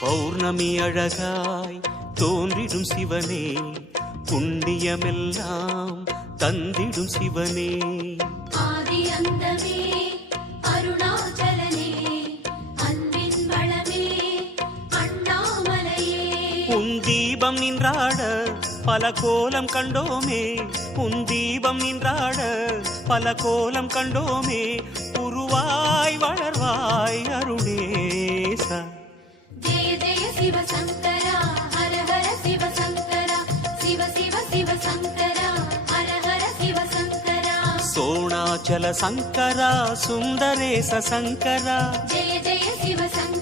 பௌர்ணமி அழகாய் தோன்றிடும் சிவனே, புண்ணியமெல்லாம் தந்திடும் சிவனே. ஆதி அந்தமே அருணாச்சலனே, அன்பின் வளமே அண்ணாமலையே. உன் தீபம் நின்றாட பல கோலம் கண்டோமே, உன் தீபம் நின்றாட பல கோலம் கண்டோமே. உருவாய் வளர்வாய் அருணேசா. ஜெய ஜெய சிவசங்கரா, ஹர ஹர சிவசங்கரா, சிவ சிவ சிவசங்கரா, ஹர ஹர சிவசங்கரா. சோணாச்சல சங்கரா, சுந்தரேச சங்கரா. ஜெய ஜெய சிவசங்கரா.